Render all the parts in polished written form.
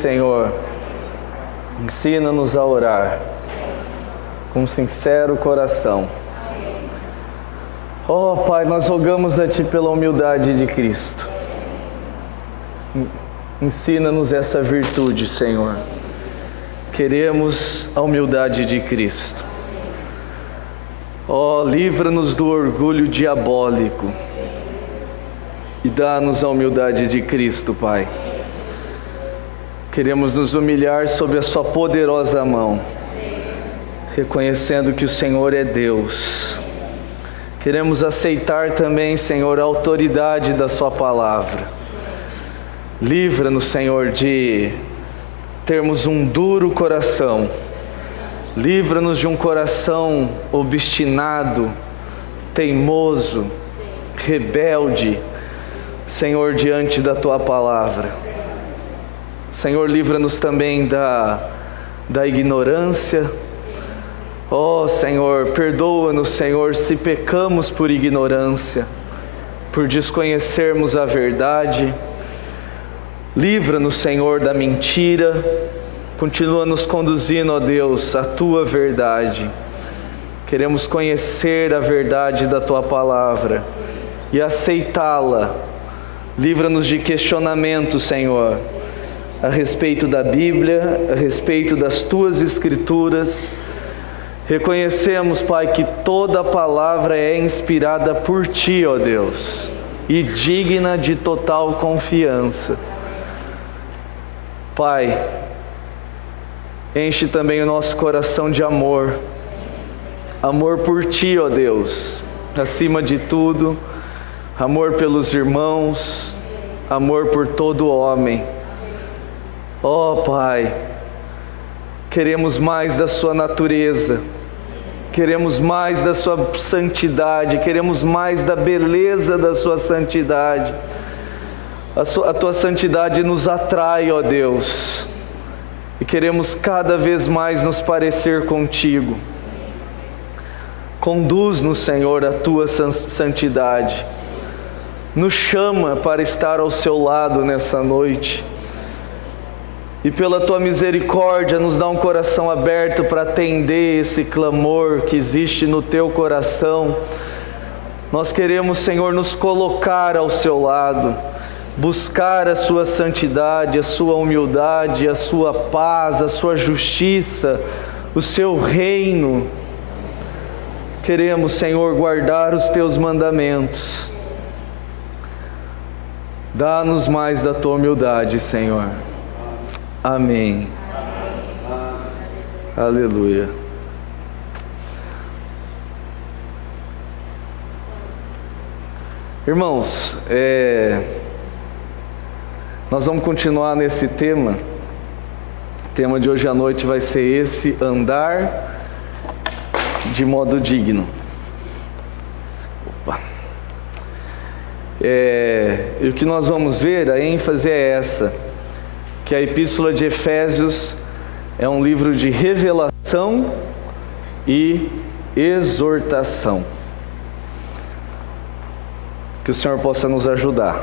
Senhor, ensina-nos a orar com sincero coração. Ó Pai, nós rogamos a Ti pela humildade de Cristo. Ensina-nos essa virtude, Senhor. Queremos a humildade de Cristo. Ó, livra-nos do orgulho diabólico e dá-nos a humildade de Cristo, Pai. Queremos nos humilhar sob a Sua poderosa mão, reconhecendo que o Senhor é Deus. Queremos aceitar também, Senhor, a autoridade da Sua palavra. Livra-nos, Senhor, de termos um duro coração. Livra-nos de um coração obstinado, teimoso, rebelde, Senhor, diante da Tua palavra. Senhor, livra-nos também da ignorância. Ó Senhor, perdoa-nos, Senhor, se pecamos por ignorância, por desconhecermos a verdade. Livra-nos, Senhor, da mentira. Continua nos conduzindo, ó Deus, à Tua verdade. Queremos conhecer a verdade da Tua palavra e aceitá-la. Livra-nos de questionamento, Senhor, a respeito da Bíblia, a respeito das Tuas Escrituras. Reconhecemos, Pai, que toda palavra é inspirada por Ti, ó Deus, e digna de total confiança. Pai, enche também o nosso coração de amor. Amor por Ti, ó Deus, acima de tudo. Amor pelos irmãos. Amor por todo homem. Ó Pai, queremos mais da Sua natureza. Queremos mais da Sua santidade. Queremos mais da beleza da Sua santidade. A Tua santidade nos atrai, ó Deus. E queremos cada vez mais nos parecer contigo. Conduz-nos, Senhor, a Tua santidade. Nos chama para estar ao Seu lado nessa noite. E pela Tua misericórdia nos dá um coração aberto para atender esse clamor que existe no Teu coração. Nós queremos, Senhor, nos colocar ao Seu lado. Buscar a Sua santidade, a Sua humildade, a Sua paz, a Sua justiça, o Seu reino. Queremos, Senhor, guardar os Teus mandamentos. Dá-nos mais da Tua humildade, Senhor. Amém. Aleluia. Irmãos, nós vamos continuar nesse tema. O tema de hoje à noite vai ser esse: andar de modo digno. Opa. E o que nós vamos ver, a ênfase é essa, que a Epístola de Efésios é um livro de revelação e exortação. Que o Senhor possa nos ajudar.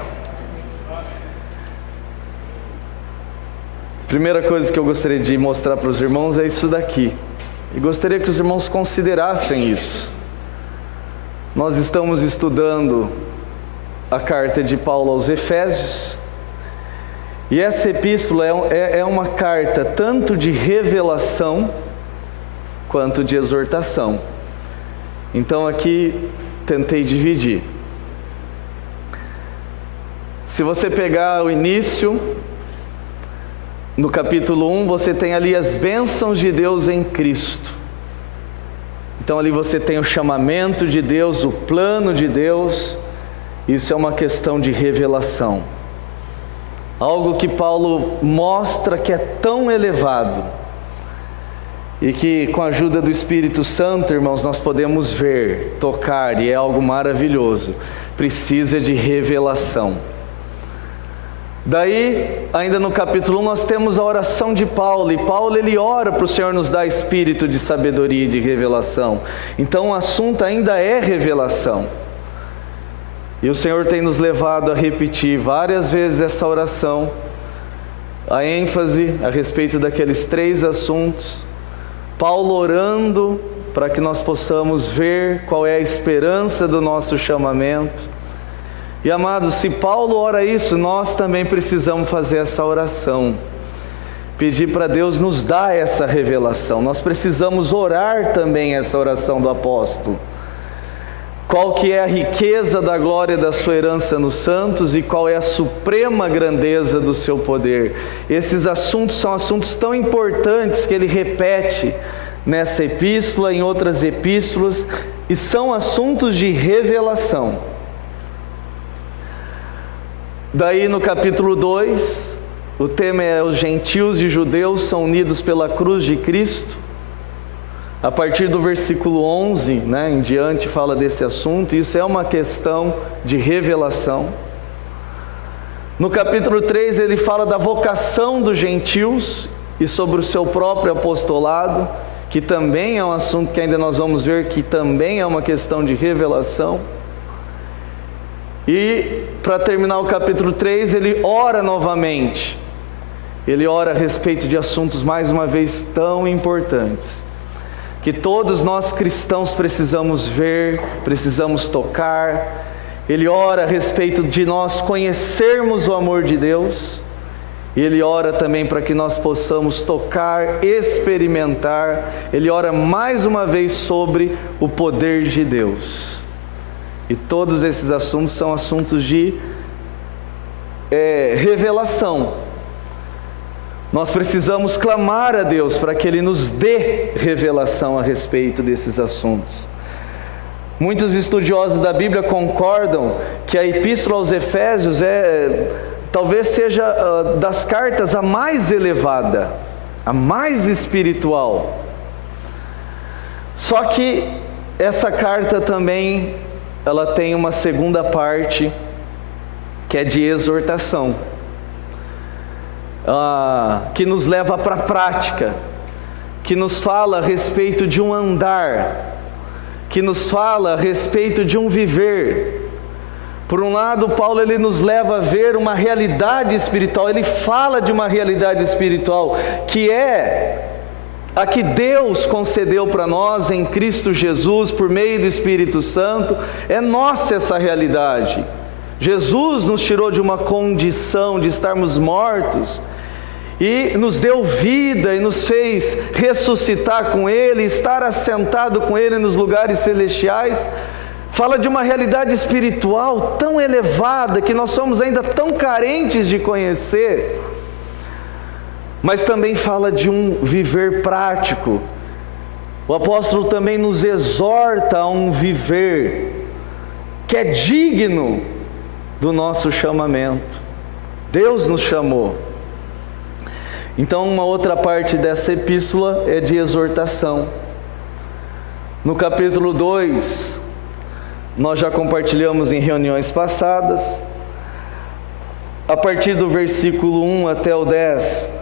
Primeira coisa que eu gostaria de mostrar para os irmãos é isso daqui. E gostaria que os irmãos considerassem isso. Nós estamos estudando a carta de Paulo aos Efésios. E essa epístola é uma carta tanto de revelação quanto de exortação. Então aqui tentei dividir. Se você pegar o início, no capítulo 1, você tem ali as bênçãos de Deus em Cristo. Então ali você tem o chamamento de Deus, o plano de Deus. Isso é uma questão de revelação. Algo que Paulo mostra que é tão elevado e que com a ajuda do Espírito Santo, irmãos, nós podemos ver, tocar, e é algo maravilhoso. Precisa de revelação. Daí, ainda no capítulo 1, nós temos a oração de Paulo, e Paulo ele ora para o Senhor nos dar espírito de sabedoria e de revelação. Então o assunto ainda é revelação. E o Senhor tem nos levado a repetir várias vezes essa oração, a ênfase a respeito daqueles 3 assuntos, Paulo orando para que nós possamos ver qual é a esperança do nosso chamamento. E amados, se Paulo ora isso, nós também precisamos fazer essa oração, pedir para Deus nos dar essa revelação. Nós precisamos orar também essa oração do apóstolo. Qual que é a riqueza da glória da sua herança nos santos e qual é a suprema grandeza do seu poder. Esses assuntos são assuntos tão importantes que ele repete nessa epístola, em outras epístolas, e são assuntos de revelação. Daí no capítulo 2, o tema é: os gentios e judeus são unidos pela cruz de Cristo. A partir do versículo 11, em diante, fala desse assunto. Isso é uma questão de revelação. No capítulo 3, ele fala da vocação dos gentios e sobre o seu próprio apostolado, que também é um assunto que ainda nós vamos ver, que também é uma questão de revelação. E, para terminar o capítulo 3, ele ora novamente. Ele ora a respeito de assuntos, mais uma vez, tão importantes, que todos nós cristãos precisamos ver, precisamos tocar. Ele ora a respeito de nós conhecermos o amor de Deus, e ele ora também para que nós possamos tocar, experimentar. Ele ora mais uma vez sobre o poder de Deus. E todos esses assuntos são assuntos de revelação. Nós precisamos clamar a Deus para que Ele nos dê revelação a respeito desses assuntos. Muitos estudiosos da Bíblia concordam que a Epístola aos Efésios talvez seja das cartas a mais elevada, a mais espiritual. Só que essa carta também, ela tem uma segunda parte, que é de exortação. Que nos leva para a prática, que nos fala a respeito de um andar, que nos fala a respeito de um viver. Por um lado, Paulo ele nos leva a ver uma realidade espiritual. Ele fala de uma realidade espiritual que é a que Deus concedeu para nós em Cristo Jesus por meio do Espírito Santo. É nossa essa realidade. Jesus nos tirou de uma condição de estarmos mortos e nos deu vida e nos fez ressuscitar com Ele, estar assentado com Ele nos lugares celestiais. Fala de uma realidade espiritual tão elevada que nós somos ainda tão carentes de conhecer, mas também fala de um viver prático. O apóstolo também nos exorta a um viver que é digno do nosso chamamento. Deus nos chamou. Então, uma outra parte dessa epístola é de exortação. No capítulo 2, nós já compartilhamos em reuniões passadas. A partir do versículo 1 até o 10,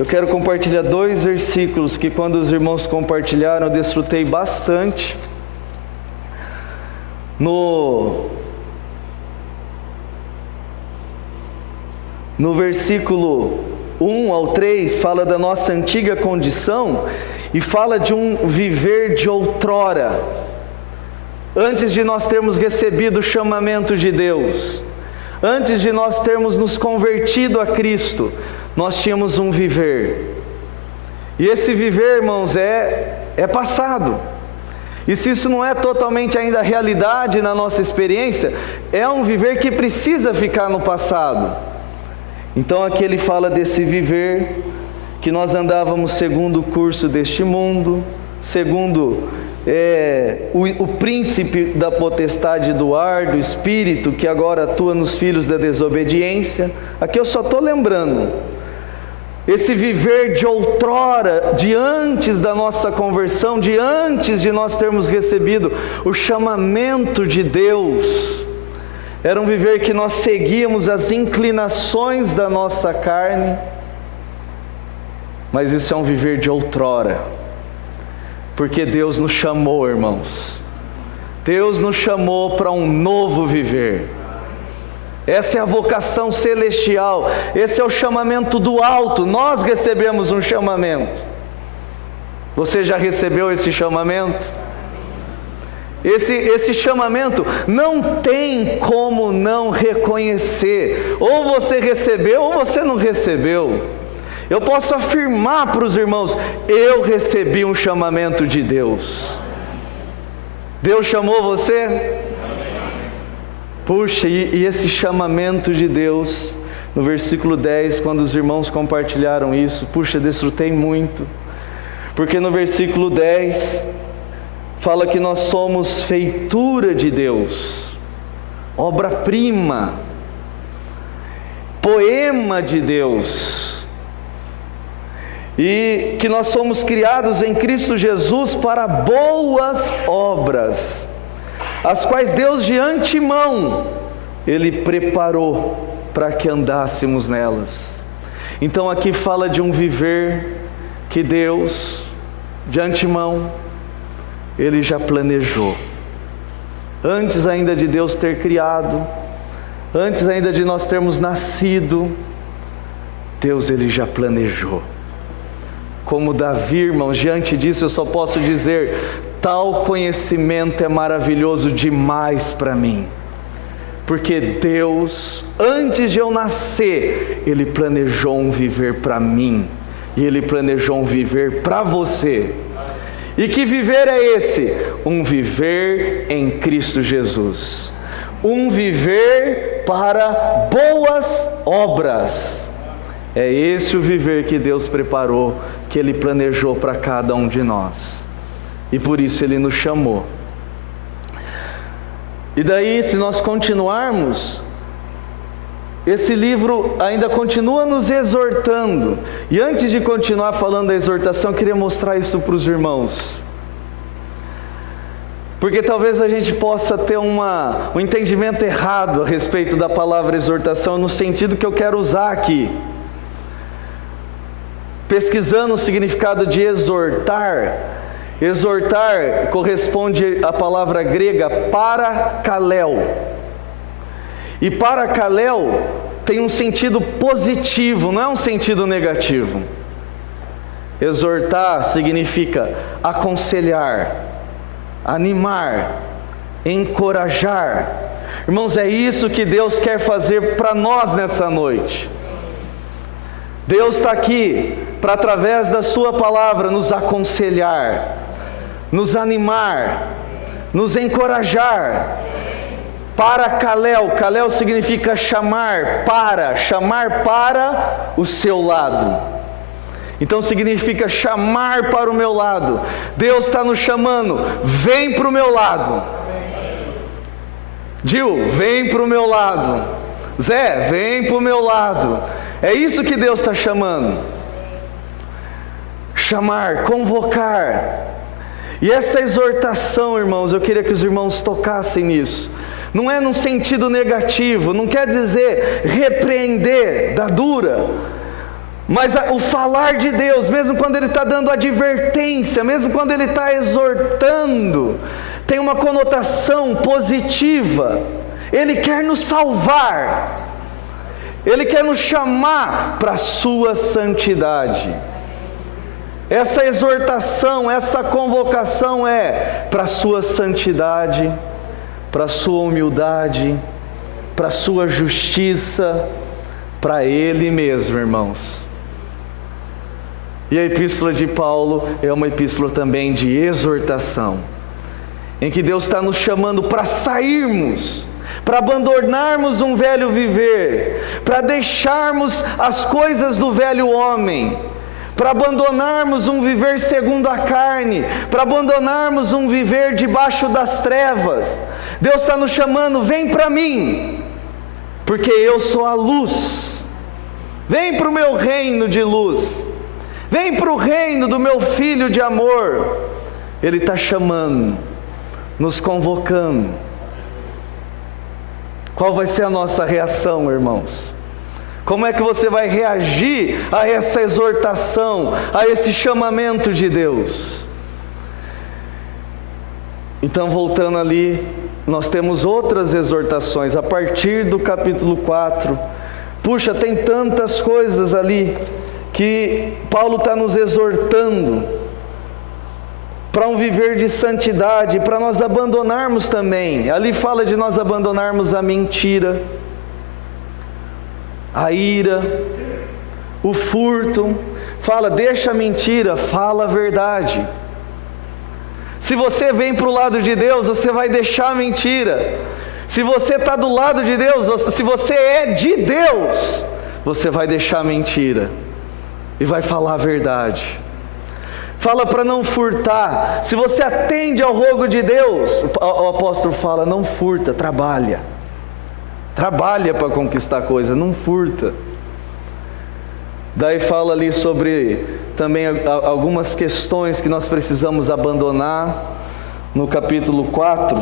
eu quero compartilhar 2 versículos que, quando os irmãos compartilharam, eu desfrutei bastante. No versículo 1 ao 3, fala da nossa antiga condição e fala de um viver de outrora. Antes de nós termos recebido o chamamento de Deus, antes de nós termos nos convertido a Cristo, nós tínhamos um viver. E esse viver, irmãos, é passado. E se isso não é totalmente ainda realidade na nossa experiência, é um viver que precisa ficar no passado. Então aqui ele fala desse viver, que nós andávamos segundo o curso deste mundo, segundo o príncipe da potestade do ar, do espírito, que agora atua nos filhos da desobediência. Aqui eu só estou lembrando, esse viver de outrora, de antes da nossa conversão, de antes de nós termos recebido o chamamento de Deus. Era um viver que nós seguíamos as inclinações da nossa carne, mas isso é um viver de outrora, porque Deus nos chamou, irmãos. Deus nos chamou para um novo viver. Essa é a vocação celestial, esse é o chamamento do alto. Nós recebemos um chamamento. Você já recebeu esse chamamento? Esse chamamento não tem como não reconhecer. Ou você recebeu ou você não recebeu. Eu posso afirmar para os irmãos: eu recebi um chamamento de Deus. Deus chamou você? Puxa, e esse chamamento de Deus, no versículo 10, quando os irmãos compartilharam isso, puxa, desfrutei muito, porque no versículo 10, fala que nós somos feitura de Deus, obra-prima, poema de Deus, e que nós somos criados em Cristo Jesus para boas obras, as quais Deus de antemão, Ele preparou para que andássemos nelas. Então aqui fala de um viver que Deus, de antemão, Ele já planejou. Antes ainda de Deus ter criado, antes ainda de nós termos nascido, Deus Ele já planejou. Como Davi, irmãos, diante disso eu só posso dizer: tal conhecimento é maravilhoso demais para mim, porque Deus, antes de eu nascer, Ele planejou um viver para mim, e Ele planejou um viver para você. E que viver é esse? Um viver em Cristo Jesus, um viver para boas obras. É esse o viver que Deus preparou, que Ele planejou para cada um de nós, e por isso Ele nos chamou. E daí, se nós continuarmos, esse livro ainda continua nos exortando. E antes de continuar falando da exortação, eu queria mostrar isso para os irmãos, porque talvez a gente possa ter um entendimento errado a respeito da palavra exortação, no sentido que eu quero usar aqui. Pesquisando o significado de exortar, exortar corresponde à palavra grega parakaléu. E parakaléu tem um sentido positivo, não é um sentido negativo. Exortar significa aconselhar, animar, encorajar. Irmãos, é isso que Deus quer fazer para nós nessa noite. Deus está aqui para, através da sua palavra, nos aconselhar, nos animar, nos encorajar. Parakaléu, kaléu significa chamar para o seu lado. Então significa chamar para o meu lado. Deus está nos chamando: vem para o meu lado. Gil, vem para o meu lado. Zé, vem para o meu lado. É isso que Deus está chamando. Chamar, convocar. E essa exortação, irmãos, eu queria que os irmãos tocassem nisso. Não é num sentido negativo, não quer dizer repreender, dar dura, mas o falar de Deus, mesmo quando Ele está dando advertência, mesmo quando Ele está exortando, tem uma conotação positiva. Ele quer nos salvar, Ele quer nos chamar para a sua santidade. Essa exortação, essa convocação é para a sua santidade, para a sua humildade, para a sua justiça, para Ele mesmo, irmãos. E a epístola de Paulo é uma epístola também de exortação, em que Deus está nos chamando para sairmos, para abandonarmos um velho viver, para deixarmos as coisas do velho homem, para abandonarmos um viver segundo a carne, para abandonarmos um viver debaixo das trevas. Deus está nos chamando: vem para mim, porque eu sou a luz. Vem para o meu reino de luz, vem para o reino do meu Filho de amor. Ele está chamando, nos convocando. Qual vai ser a nossa reação, irmãos? Como é que você vai reagir a essa exortação, a esse chamamento de Deus? Então, voltando ali nós temos outras exortações a partir do capítulo 4. Puxa, tem tantas coisas ali que Paulo está nos exortando para um viver de santidade, para nós abandonarmos também. Ali fala de nós abandonarmos a mentira, a ira, o furto. Fala, deixa a mentira, fala a verdade. Se você vem para o lado de Deus, você vai deixar a mentira. Se você está do lado de Deus, se você é de Deus, você vai deixar a mentira e vai falar a verdade. Fala para não furtar. Se você atende ao rogo de Deus, o apóstolo fala, não furta, trabalha. Trabalha para conquistar coisa, não furta. Daí fala ali sobre também algumas questões que nós precisamos abandonar. No capítulo 4,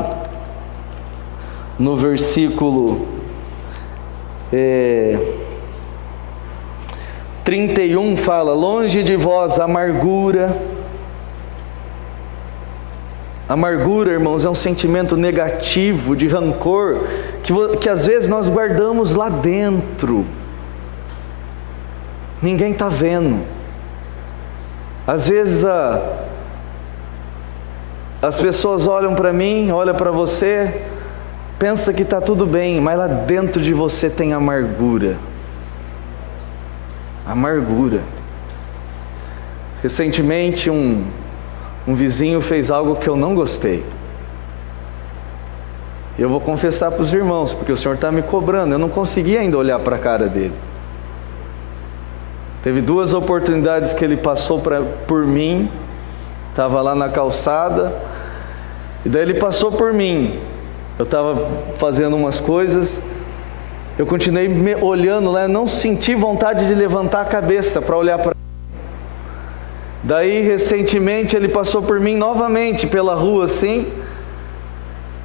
no versículo 31 fala, longe de vós a amargura. Amargura, irmãos, é um sentimento negativo, de rancor, que às vezes nós guardamos lá dentro. Ninguém está vendo. Às vezes as pessoas olham para mim, olham para você, pensa que está tudo bem, mas lá dentro de você tem amargura. Amargura. Recentemente um vizinho fez algo que eu não gostei. Eu vou confessar para os irmãos, porque o Senhor está me cobrando. Eu não consegui ainda olhar para a cara dele. Teve 2 oportunidades que ele passou por mim. Estava lá na calçada, e daí ele passou por mim. Eu estava fazendo umas coisas, eu continuei me olhando lá, eu não senti vontade de levantar a cabeça para olhar para ele. Daí recentemente ele passou por mim novamente pela rua assim.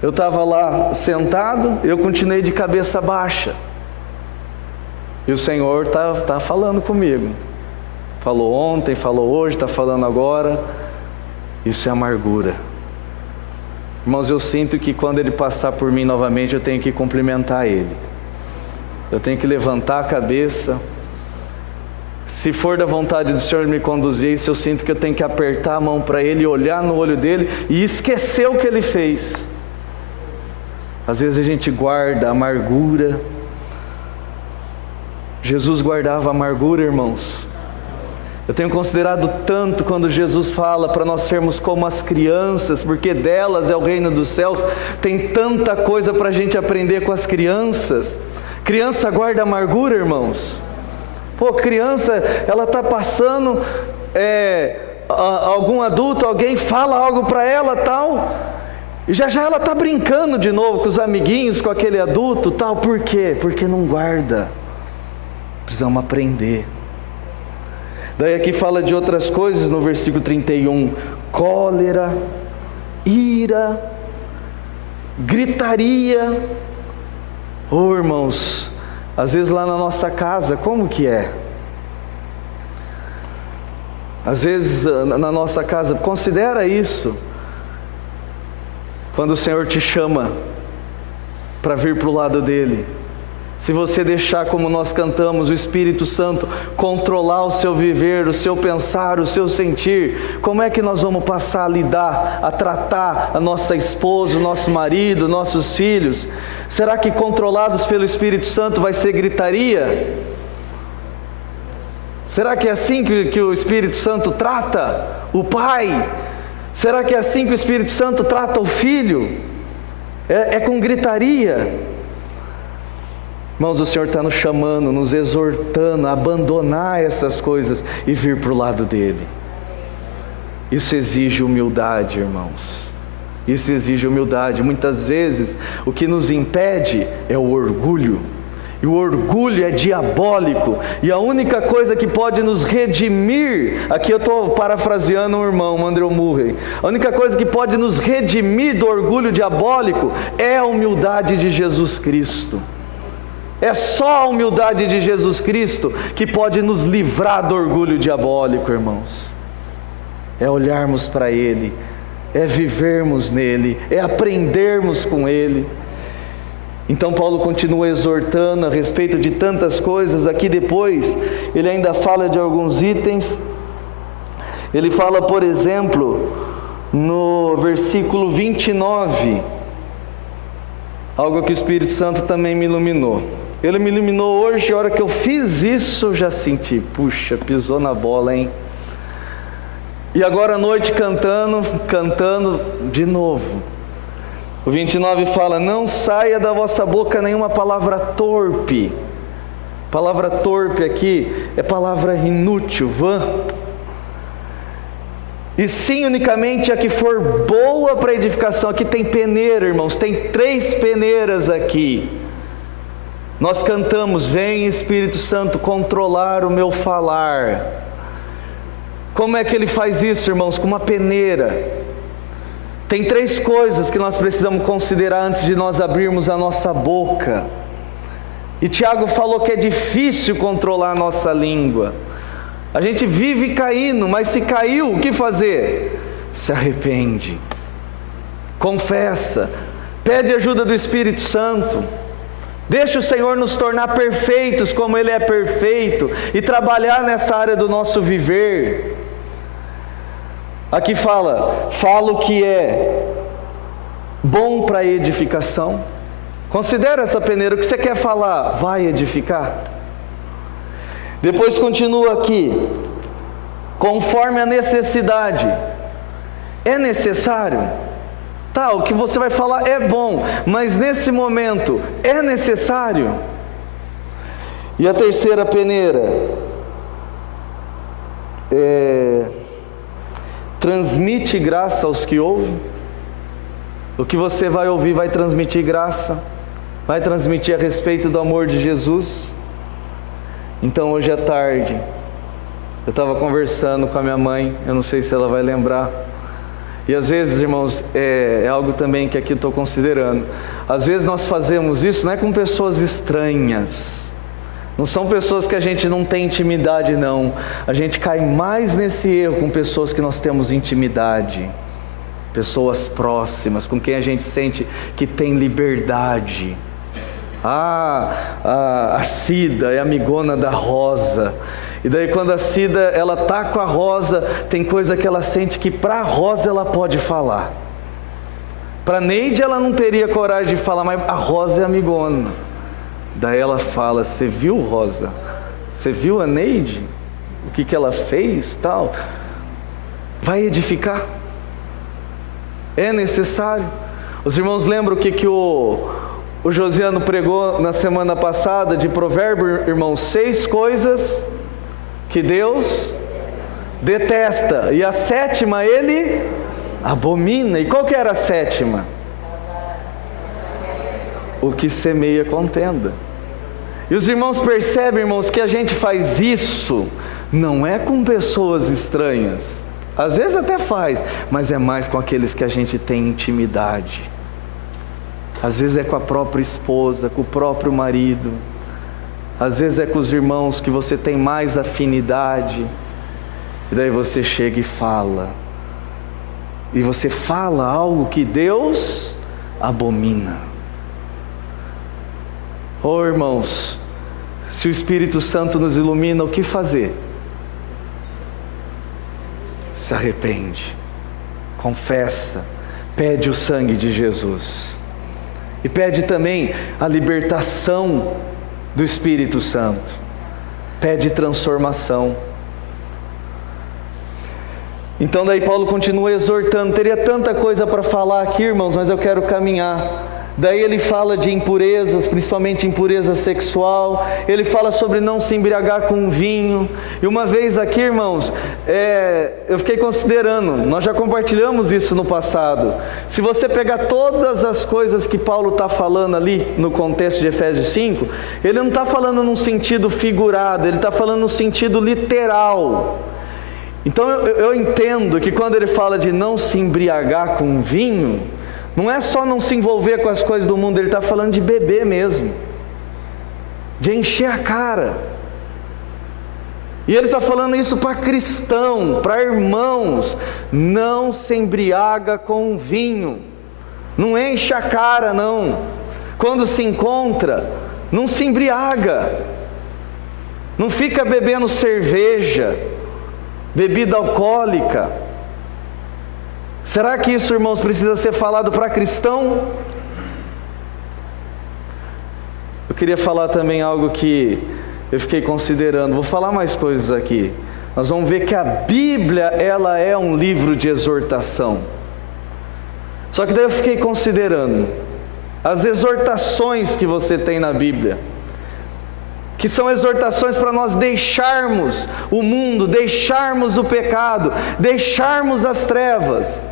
Eu estava lá sentado, eu continuei de cabeça baixa. E o Senhor está falando comigo. Falou ontem, falou hoje, está falando agora. Isso é amargura. Irmãos, eu sinto que quando Ele passar por mim novamente, eu tenho que cumprimentar Ele. Eu tenho que levantar a cabeça. Se for da vontade do Senhor me conduzir, se eu sinto que eu tenho que apertar a mão para Ele, olhar no olho dele e esquecer o que Ele fez. Às vezes a gente guarda a amargura. Jesus guardava a amargura, irmãos. Eu tenho considerado tanto quando Jesus fala para nós sermos como as crianças, porque delas é o reino dos céus. Tem tanta coisa para a gente aprender com as crianças. Criança guarda amargura, irmãos. Pô, criança, ela está passando, algum adulto, alguém fala algo para ela, tal, e já ela está brincando de novo com os amiguinhos, com aquele adulto, tal. Por quê? Porque não guarda. Precisamos aprender. Daí aqui fala de outras coisas no versículo 31, cólera, ira, gritaria. Oh, irmãos, às vezes lá na nossa casa, como que é? Às vezes na nossa casa, considera isso. Quando o Senhor te chama para vir para o lado dEle, se você deixar, como nós cantamos, o Espírito Santo controlar o seu viver, o seu pensar, o seu sentir, como é que nós vamos passar a lidar, a tratar a nossa esposa, o nosso marido, nossos filhos? Será que controlados pelo Espírito Santo vai ser gritaria? Será que é assim que o Espírito Santo trata o pai? Será que é assim que o Espírito Santo trata o filho? É com gritaria? Irmãos, o Senhor está nos chamando, nos exortando a abandonar essas coisas e vir para o lado dEle. Isso exige humildade, irmãos. Isso exige humildade. Muitas vezes o que nos impede é o orgulho. E o orgulho é diabólico. E a única coisa que pode nos redimir, aqui eu estou parafraseando um irmão, Andrew Murray, a única coisa que pode nos redimir do orgulho diabólico é a humildade de Jesus Cristo. É só a humildade de Jesus Cristo que pode nos livrar do orgulho diabólico, irmãos. É olharmos para Ele é vivermos nele, é aprendermos com ele. Então Paulo continua exortando a respeito de tantas coisas. Aqui depois ele ainda fala de alguns itens. Ele fala, por exemplo, no versículo 29, algo que o Espírito Santo também me iluminou. Ele me iluminou hoje, a hora que eu fiz isso, eu já senti, puxa, pisou na bola, hein? E agora à noite cantando de novo. O 29 fala: não saia da vossa boca nenhuma palavra torpe. Palavra torpe aqui é palavra inútil, vã. E sim unicamente a que for boa para edificação. Aqui tem peneira, irmãos, tem 3 peneiras aqui. Nós cantamos: vem Espírito Santo controlar o meu falar. Como é que ele faz isso, irmãos? Com uma peneira. Tem 3 coisas que nós precisamos considerar antes de nós abrirmos a nossa boca. E Tiago falou que é difícil controlar a nossa língua. A gente vive caindo, mas se caiu, o que fazer? Se arrepende, confessa, pede ajuda do Espírito Santo, deixa o Senhor nos tornar perfeitos como Ele é perfeito e trabalhar nessa área do nosso viver. Aqui fala o que é bom para edificação. Considera essa peneira, o que você quer falar, vai edificar. Depois continua aqui, conforme a necessidade. É necessário? Tá, o que você vai falar é bom, mas nesse momento é necessário? E a terceira peneira transmite graça aos que ouvem. O que você vai ouvir vai transmitir graça, vai transmitir a respeito do amor de Jesus. Então hoje à tarde, eu estava conversando com a minha mãe, eu não sei se ela vai lembrar. E às vezes, irmãos, é algo também que aqui estou considerando. Às vezes nós fazemos isso, não é com pessoas estranhas. Não são pessoas que a gente não tem intimidade, não. A gente cai mais nesse erro com pessoas que nós temos intimidade. Pessoas próximas, com quem a gente sente que tem liberdade. A Cida é amigona da Rosa. E daí quando a Cida, ela tá com a Rosa, tem coisa que ela sente que para a Rosa ela pode falar. Para Neide ela não teria coragem de falar, mas a Rosa é amigona. Daí ela fala: você viu, Rosa? Você viu a Neide? O que ela fez? Tal. Vai edificar? É necessário. Os irmãos lembram o que o Josiano pregou na semana passada de Provérbio, irmãos? 6 coisas que Deus detesta, e a 7ª Ele abomina. E qual que era a 7ª? O que semeia contenda. E os irmãos percebem, irmãos, que a gente faz isso não é com pessoas estranhas. Às vezes até faz, mas é mais com aqueles que a gente tem intimidade. Às vezes é com a própria esposa, com o próprio marido. Às vezes é com os irmãos que você tem mais afinidade. E daí você chega e fala. E você fala algo que Deus abomina. Oh, irmãos, se o Espírito Santo nos ilumina, o que fazer? Se arrepende, confessa, pede o sangue de Jesus. E pede também a libertação do Espírito Santo. Pede transformação. Então daí Paulo continua exortando. Teria tanta coisa para falar aqui, irmãos, mas eu quero caminhar. Daí ele fala de impurezas, principalmente impureza sexual. Ele fala sobre não se embriagar com vinho. E uma vez aqui, irmãos, eu fiquei considerando, nós já compartilhamos isso no passado. Se você pegar todas as coisas que Paulo está falando ali no contexto de Efésios 5, ele não está falando num sentido figurado, ele está falando no sentido literal. Então eu entendo que quando ele fala de não se embriagar com vinho, não é só não se envolver com as coisas do mundo, ele está falando de beber mesmo, de encher a cara. E ele está falando isso para cristão, para irmãos. Não se embriaga com vinho, não enche a cara não. Quando se encontra, não se embriaga, não fica bebendo cerveja, bebida alcoólica. Será que isso, irmãos, precisa ser falado para cristão? Eu queria falar também algo que eu fiquei considerando. Vou falar mais coisas aqui. Nós vamos ver que a Bíblia, ela é um livro de exortação. Só que daí eu fiquei considerando as exortações que você tem na Bíblia, que são exortações para nós deixarmos o mundo, deixarmos o pecado, deixarmos as trevas.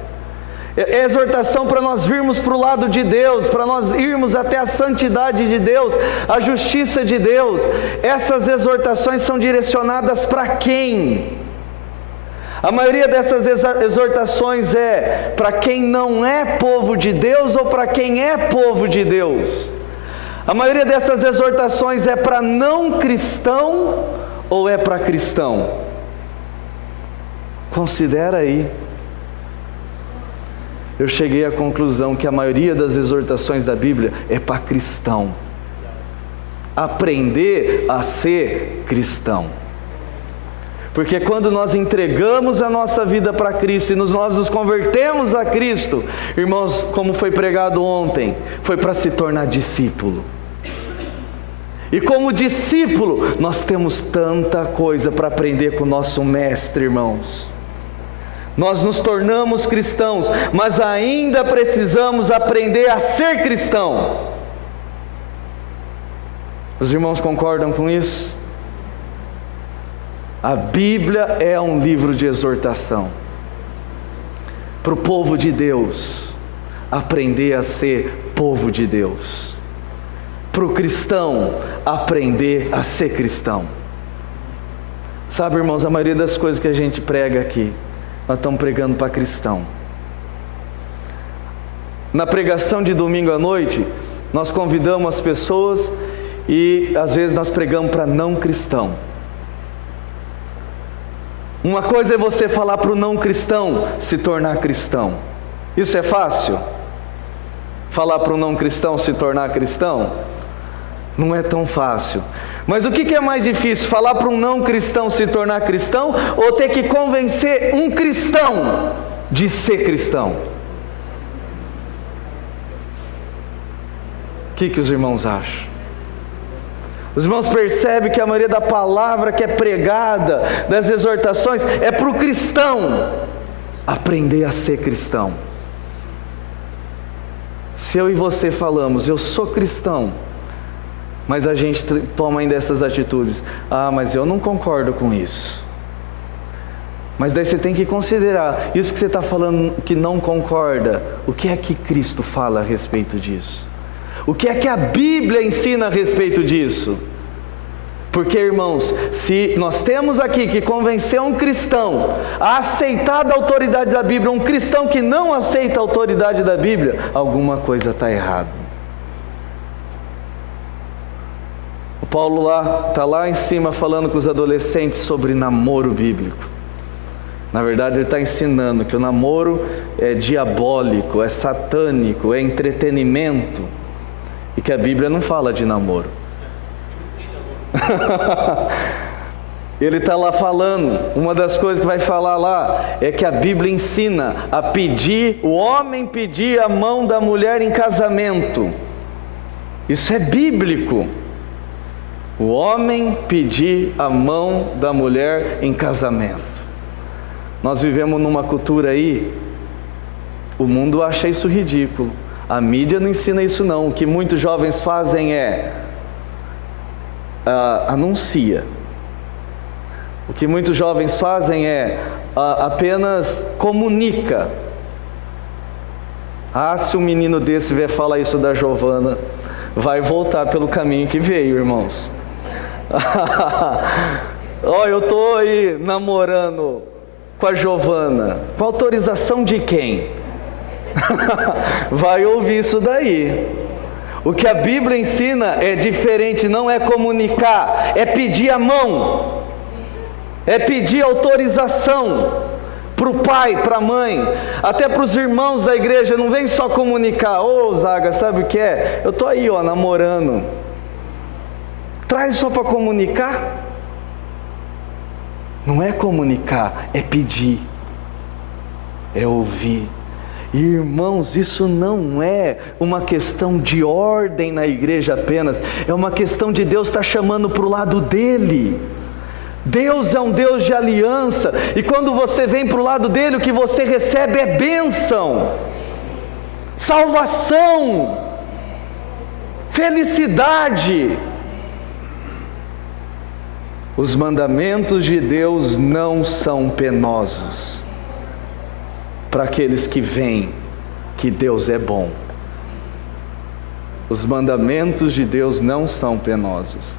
É exortação para nós virmos para o lado de Deus, para nós irmos até a santidade de Deus, a justiça de Deus. Essas exortações são direcionadas para quem? A maioria dessas exortações é para quem não é povo de Deus ou para quem é povo de Deus. A maioria dessas exortações é para não cristão ou é para cristão? Considera aí. Eu cheguei à conclusão que a maioria das exortações da Bíblia é para cristão. Aprender a ser cristão. Porque quando nós entregamos a nossa vida para Cristo e nós nos convertemos a Cristo, irmãos, como foi pregado ontem, foi para se tornar discípulo. E como discípulo, nós temos tanta coisa para aprender com o nosso mestre, irmãos. Nós nos tornamos cristãos, mas ainda precisamos aprender a ser cristão. Os irmãos concordam com isso? A Bíblia é um livro de exortação para o povo de Deus aprender a ser povo de Deus, para o cristão aprender a ser cristão. Sabe, irmãos, a maioria das coisas que a gente prega aqui, nós estamos pregando para cristão. Na pregação de domingo à noite, nós convidamos as pessoas e às vezes nós pregamos para não cristão. Uma coisa é você falar para o não cristão se tornar cristão. Isso é fácil? Falar para o não cristão se tornar cristão? Não é tão fácil. Mas o que é mais difícil? Falar para um não cristão se tornar cristão ou ter que convencer um cristão de ser cristão? O que os irmãos acham? Os irmãos percebem que a maioria da palavra que é pregada, das exortações, é para o cristão aprender a ser cristão. Se eu e você falamos, eu sou cristão, mas a gente toma ainda essas atitudes. Ah, mas eu não concordo com isso. Mas daí você tem que considerar, isso que você está falando que não concorda, o que é que Cristo fala a respeito disso? O que é que a Bíblia ensina a respeito disso? Porque, irmãos, se nós temos aqui que convencer um cristão a aceitar a autoridade da Bíblia, um cristão que não aceita a autoridade da Bíblia, alguma coisa está errada. O Paulo está lá em cima falando com os adolescentes sobre namoro bíblico. Na verdade, ele está ensinando que o namoro é diabólico, é satânico, é entretenimento, e que a Bíblia não fala de namoro. Ele está lá falando, uma das coisas que vai falar lá é que a Bíblia ensina a pedir, o homem pedir a mão da mulher em casamento. Isso é bíblico. O homem pedir a mão da mulher em casamento. Nós vivemos numa cultura aí, o mundo acha isso ridículo. A mídia não ensina isso não. O que muitos jovens fazem é anuncia. O que muitos jovens fazem é apenas comunica. Se um menino desse vier falar isso da Giovana, vai voltar pelo caminho que veio, irmãos. Eu estou aí namorando com a Giovana. Com autorização de quem? Vai ouvir isso daí. O que a Bíblia ensina é diferente, não é comunicar, é pedir a mão. é pedir autorização para o pai, para a mãe, até para os irmãos da igreja. Não vem só comunicar: ô Zaga, sabe o que é? Eu estou aí, namorando. Traz só para comunicar. Não é comunicar, é pedir, é ouvir. E, irmãos, isso não é uma questão de ordem na igreja apenas, é uma questão de Deus estar chamando para o lado dele. Deus é um Deus de aliança, e quando você vem para o lado dele, o que você recebe é bênção, salvação, felicidade. Os mandamentos de Deus não são penosos para aqueles que veem que Deus é bom. Os mandamentos de Deus não são penosos.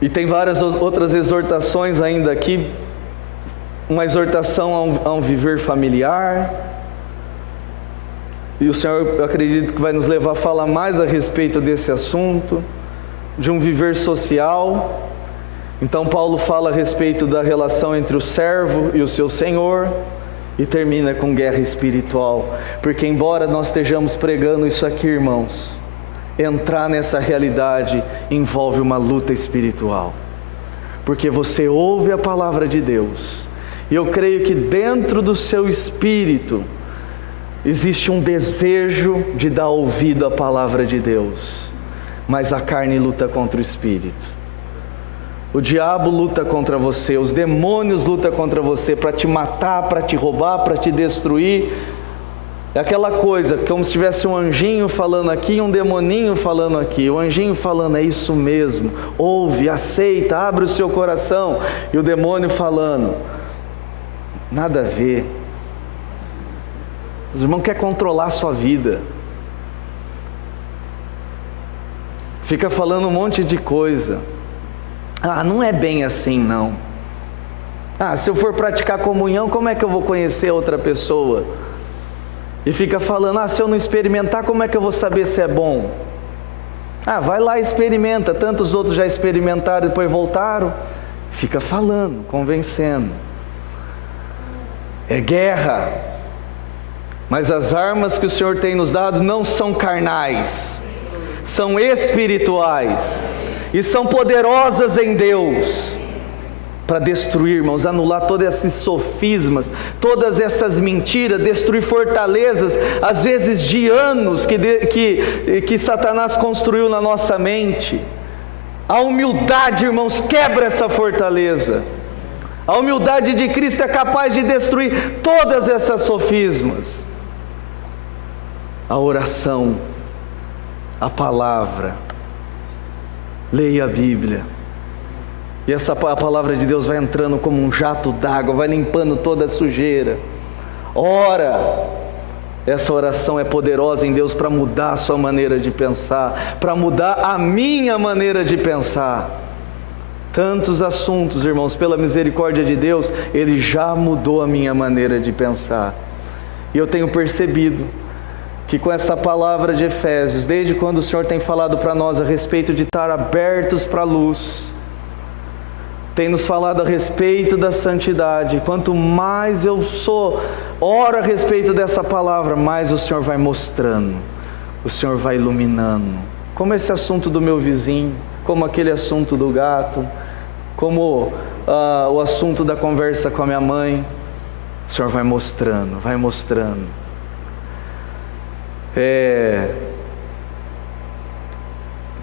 E tem várias outras exortações ainda aqui. Uma exortação a um viver familiar. E o Senhor, eu acredito que vai nos levar a falar mais a respeito desse assunto. De um viver social. Então Paulo fala a respeito da relação entre o servo e o seu senhor, e termina com guerra espiritual, porque embora nós estejamos pregando isso aqui, irmãos, entrar nessa realidade envolve uma luta espiritual, porque você ouve a palavra de Deus, e eu creio que dentro do seu espírito existe um desejo de dar ouvido à palavra de Deus, mas a carne luta contra o espírito. O diabo luta contra você, os demônios lutam contra você para te matar, para te roubar, para te destruir. É aquela coisa, como se tivesse um anjinho falando aqui e um demoninho falando aqui. O anjinho falando: é isso mesmo, ouve, aceita, abre o seu coração. E o demônio falando: nada a ver. Os irmãos querem controlar a sua vida. Fica falando um monte de coisa. Ah, não é bem assim não. Ah, se eu for praticar comunhão, como é que eu vou conhecer outra pessoa? E fica falando: ah, se eu não experimentar, como é que eu vou saber se é bom? Ah, vai lá e experimenta, tantos outros já experimentaram e depois voltaram. Fica falando, convencendo. É guerra. Mas as armas que o Senhor tem nos dado não são carnais, são espirituais, e são poderosas em Deus, para destruir, irmãos, anular todos esses sofismas, todas essas mentiras, destruir fortalezas, às vezes de anos, que Satanás construiu na nossa mente. A humildade, irmãos, quebra essa fortaleza. A humildade de Cristo é capaz de destruir todas essas sofismas. A oração, a palavra, leia a Bíblia, e a palavra de Deus vai entrando como um jato d'água, vai limpando toda a sujeira. Ora, essa oração é poderosa em Deus para mudar a sua maneira de pensar, para mudar a minha maneira de pensar. Tantos assuntos, irmãos, pela misericórdia de Deus, Ele já mudou a minha maneira de pensar. E eu tenho percebido que com essa palavra de Efésios, desde quando o Senhor tem falado para nós a respeito de estar abertos para a luz, tem nos falado a respeito da santidade. Quanto mais eu oro a respeito dessa palavra, mais o Senhor vai mostrando, o Senhor vai iluminando, como esse assunto do meu vizinho, como aquele assunto do gato, como o assunto da conversa com a minha mãe. O Senhor vai mostrando, vai mostrando.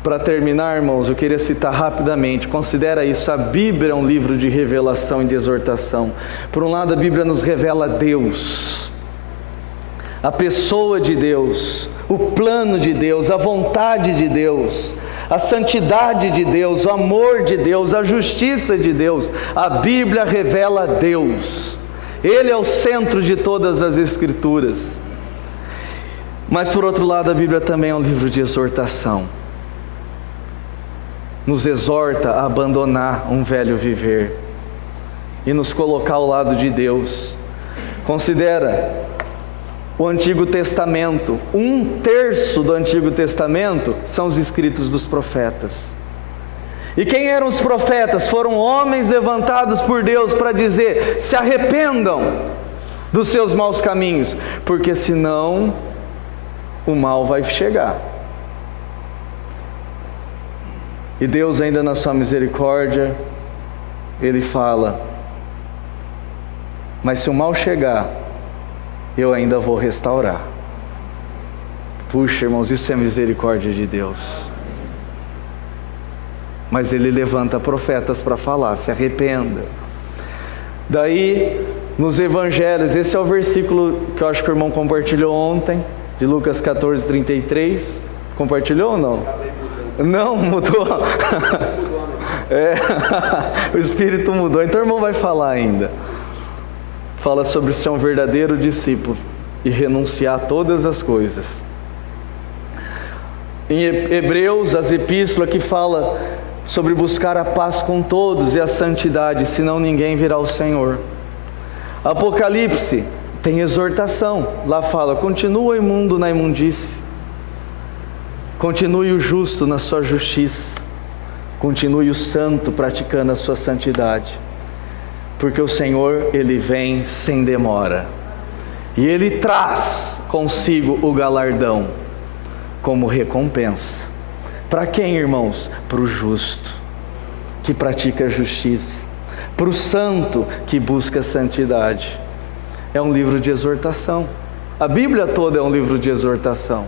Para terminar, irmãos, eu queria citar rapidamente, considera isso, a Bíblia é um livro de revelação e de exortação. Por um lado, a Bíblia nos revela Deus, a pessoa de Deus, o plano de Deus, a vontade de Deus, a santidade de Deus, o amor de Deus, a justiça de Deus. A Bíblia revela Deus, Ele é o centro de todas as Escrituras. Mas por outro lado, a Bíblia também é um livro de exortação. Nos exorta a abandonar um velho viver e nos colocar ao lado de Deus. Considera o Antigo Testamento. 1/3 do Antigo Testamento são os escritos dos profetas. E quem eram os profetas? Foram homens levantados por Deus para dizer: se arrependam dos seus maus caminhos, porque senão o mal vai chegar. E Deus, ainda na sua misericórdia, Ele fala: mas se o mal chegar, eu ainda vou restaurar. Puxa, irmãos, isso é misericórdia de Deus. Mas Ele levanta profetas para falar: se arrependa. Daí, nos evangelhos, esse é o versículo que eu acho que o irmão compartilhou ontem, de Lucas 14, 33. Compartilhou ou não? Não, mudou. O Espírito mudou. Então o irmão vai falar ainda. Fala sobre ser um verdadeiro discípulo e renunciar a todas as coisas. Em Hebreus, as epístolas que fala sobre buscar a paz com todos e a santidade, senão ninguém virá ao Senhor. Apocalipse tem exortação, lá fala: continua o imundo na imundície, continue o justo na sua justiça, continue o santo praticando a sua santidade, porque o Senhor, Ele vem sem demora, e Ele traz consigo o galardão como recompensa. Para quem, irmãos? Para o justo, que pratica a justiça, para o santo, que busca a santidade. É um livro de exortação. A Bíblia toda é um livro de exortação.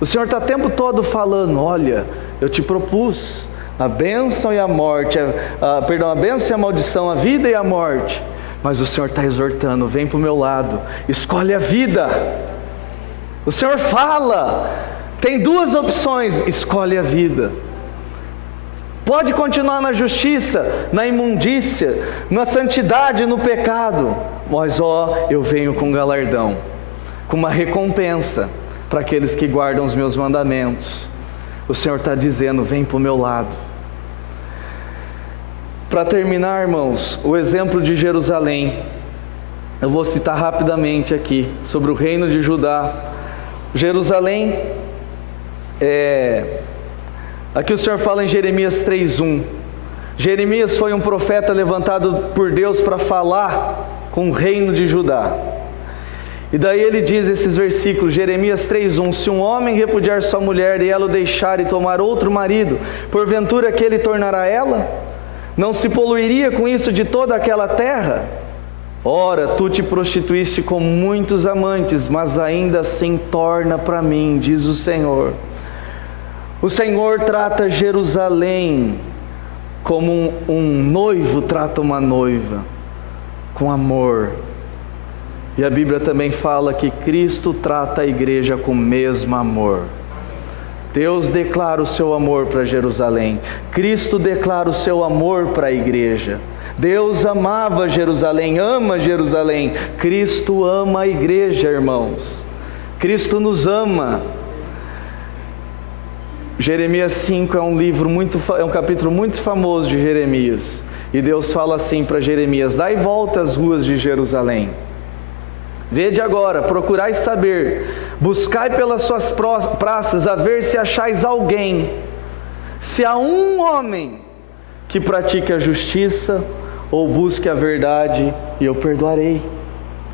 O Senhor está o tempo todo falando: olha, eu te propus a bênção e a morte, a bênção e a maldição, a vida e a morte. Mas o Senhor está exortando: vem para o meu lado, escolhe a vida. O Senhor fala: tem duas opções, escolhe a vida. Pode continuar na justiça, na imundícia, na santidade, no pecado, mas eu venho com galardão, com uma recompensa para aqueles que guardam os meus mandamentos. O Senhor está dizendo: vem para o meu lado. Para terminar, irmãos, o exemplo de Jerusalém, eu vou citar rapidamente aqui, sobre o reino de Judá. Jerusalém, aqui o Senhor fala em Jeremias 3:1. Jeremias foi um profeta levantado por Deus para falar com o reino de Judá. E daí ele diz esses versículos, Jeremias 3:1: se um homem repudiar sua mulher e ela o deixar e tomar outro marido, porventura que ele tornará ela? Não se poluiria com isso de toda aquela terra? Ora, tu te prostituíste com muitos amantes, mas ainda assim torna para mim, diz o Senhor. O Senhor trata Jerusalém como um noivo trata uma noiva, com amor. E a Bíblia também fala que Cristo trata a igreja com o mesmo amor. Deus declara o seu amor para Jerusalém. Cristo declara o seu amor para a igreja. Deus amava Jerusalém, ama Jerusalém. Cristo ama a igreja, irmãos. Cristo nos ama. Jeremias 5 é um capítulo muito famoso de Jeremias. E Deus fala assim para Jeremias: dai volta às ruas de Jerusalém. Vede agora, procurai saber, buscai pelas suas praças, a ver se achais alguém, se há um homem que pratique a justiça ou busque a verdade, e eu perdoarei.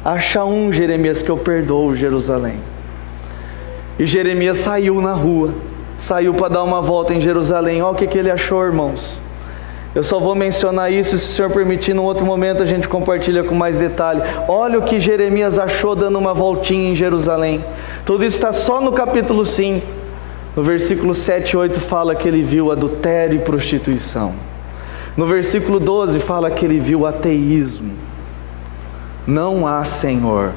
Acha um, Jeremias, que eu perdoo Jerusalém. E Jeremias saiu na rua, saiu para dar uma volta em Jerusalém. Olha o que ele achou, irmãos. Eu só vou mencionar isso, se o Senhor permitir, num outro momento a gente compartilha com mais detalhe. Olha o que Jeremias achou dando uma voltinha em Jerusalém. Tudo isso está só no capítulo 5. No versículo 7 e 8 fala que ele viu adultério e prostituição. No versículo 12 fala que ele viu ateísmo. Não há Senhor.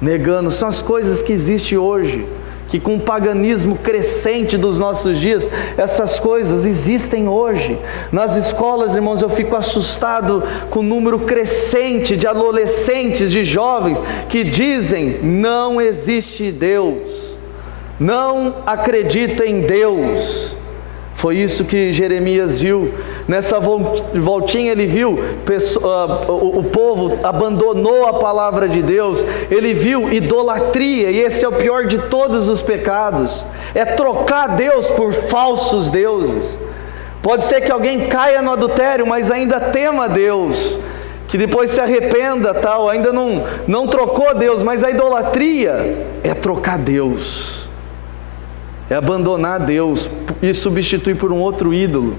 Negando, são as coisas que existem hoje. Que com o paganismo crescente dos nossos dias, essas coisas existem hoje. Nas escolas, irmãos, eu fico assustado com o número crescente de adolescentes, de jovens, que dizem: não existe Deus, não acredita em Deus. Foi isso que Jeremias viu. Nessa voltinha ele viu, o povo abandonou a palavra de Deus. Ele viu idolatria, e esse é o pior de todos os pecados. É trocar Deus por falsos deuses. Pode ser que alguém caia no adultério, mas ainda tema a Deus, que depois se arrependa, tal, ainda não trocou Deus, mas a idolatria é trocar Deus, é abandonar Deus e substituir por um outro ídolo.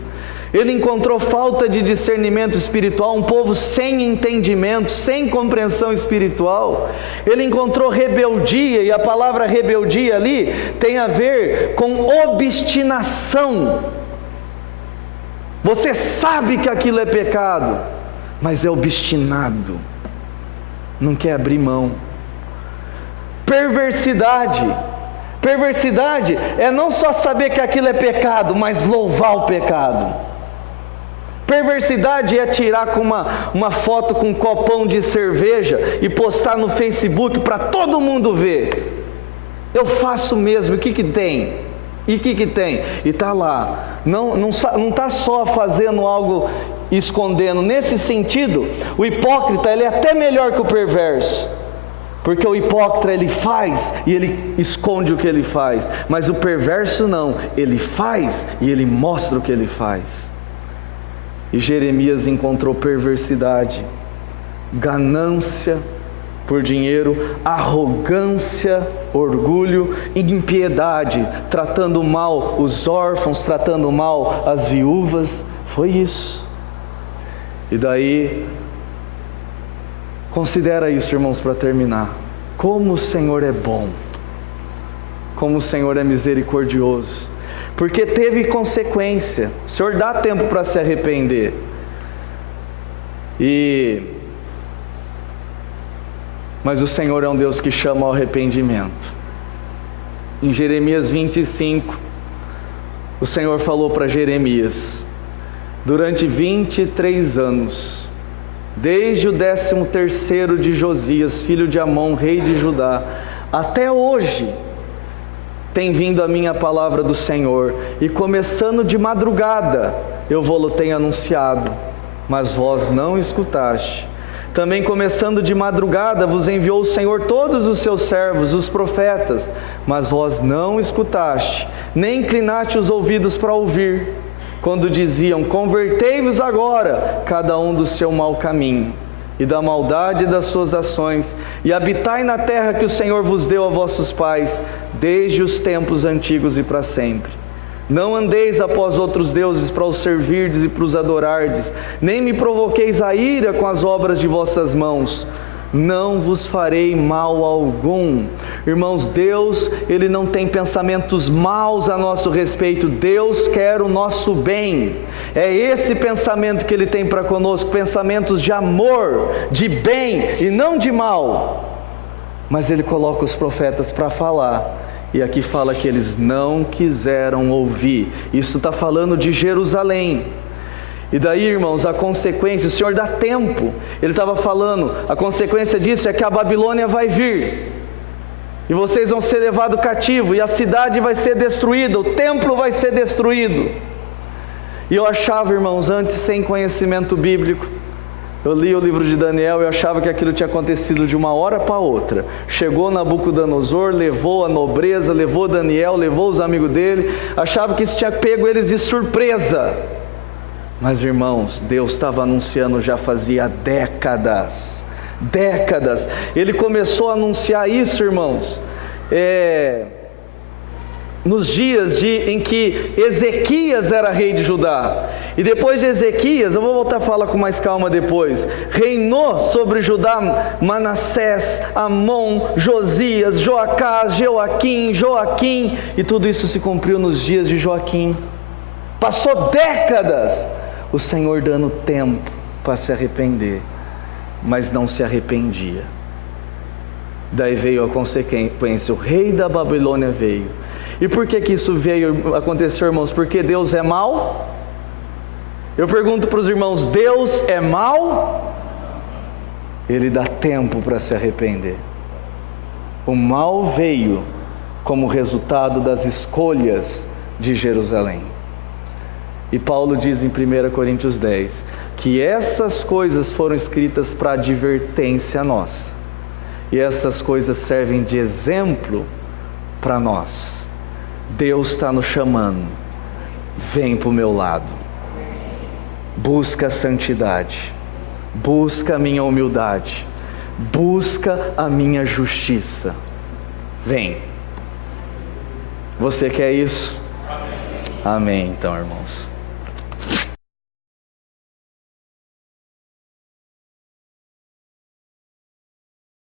Ele encontrou falta de discernimento espiritual, um povo sem entendimento, sem compreensão espiritual. Ele encontrou rebeldia, e a palavra rebeldia ali tem a ver com obstinação. Você sabe que aquilo é pecado, mas é obstinado, não quer abrir mão. Perversidade é não só saber que aquilo é pecado, mas louvar o pecado. Perversidade é tirar com uma foto com um copão de cerveja e postar no Facebook para todo mundo ver. Eu faço mesmo, o que tem? E o que tem? E está lá, não está só fazendo algo escondendo. Nesse sentido, o hipócrita ele é até melhor que o perverso, porque o hipócrita ele faz e ele esconde o que ele faz, mas o perverso não, ele faz e ele mostra o que ele faz. E Jeremias encontrou perversidade, ganância por dinheiro, arrogância, orgulho, impiedade, tratando mal os órfãos, tratando mal as viúvas. Foi isso. E daí, considera isso, irmãos, para terminar. Como o Senhor é bom, como o Senhor é misericordioso, porque teve consequência. O Senhor dá tempo para se arrepender. Mas o Senhor é um Deus que chama ao arrependimento. Em Jeremias 25, o Senhor falou para Jeremias: durante 23 anos, desde o 13º de Josias, filho de Amon, rei de Judá, até hoje, tem vindo a minha palavra do Senhor, e começando de madrugada, eu vou-lo tenho anunciado, mas vós não escutaste. Também começando de madrugada, vos enviou o Senhor todos os seus servos, os profetas, mas vós não escutaste, nem inclinaste os ouvidos para ouvir, quando diziam: convertei-vos agora, cada um do seu mau caminho, e da maldade das suas ações, e habitai na terra que o Senhor vos deu a vossos pais, desde os tempos antigos e para sempre. Não andeis após outros deuses para os servirdes e para os adorardes, nem me provoqueis a ira com as obras de vossas mãos. Não vos farei mal algum. Irmãos, Deus, Ele não tem pensamentos maus a nosso respeito. Deus quer o nosso bem. É esse pensamento que Ele tem para conosco, pensamentos de amor, de bem e não de mal. Mas Ele coloca os profetas para falar. E aqui fala que eles não quiseram ouvir. Isso está falando de Jerusalém. E daí, irmãos, a consequência, o Senhor dá tempo. Ele estava falando, a consequência disso é que a Babilônia vai vir. E vocês vão ser levados cativo, e a cidade vai ser destruída, o templo vai ser destruído. E eu achava, irmãos, antes sem conhecimento bíblico, eu li o livro de Daniel e eu achava que aquilo tinha acontecido de uma hora para outra. Chegou Nabucodonosor, levou a nobreza, levou Daniel, levou os amigos dele, achava que isso tinha pego eles de surpresa. Mas, irmãos, Deus estava anunciando já fazia décadas. Ele começou a anunciar isso, irmãos, nos dias em que Ezequias era rei de Judá. E depois de Ezequias, eu vou voltar a falar com mais calma depois, reinou sobre Judá Manassés, Amon, Josias, Joacás, Joaquim, e tudo isso se cumpriu nos dias de Joaquim. Passou décadas, o Senhor dando tempo para se arrepender, mas não se arrependia. Daí veio a consequência, o rei da Babilônia veio. E por que isso veio acontecer, irmãos? Porque Deus é mau? Eu pergunto para os irmãos, Deus é mau? Ele dá tempo para se arrepender. O mal veio como resultado das escolhas de Jerusalém. E Paulo diz em 1 Coríntios 10, que essas coisas foram escritas para advertência nossa. E essas coisas servem de exemplo para nós. Deus está nos chamando, vem para o meu lado. busca a santidade, busca a minha humildade, busca a minha justiça. Vem. Você quer isso? Amém, então, irmãos.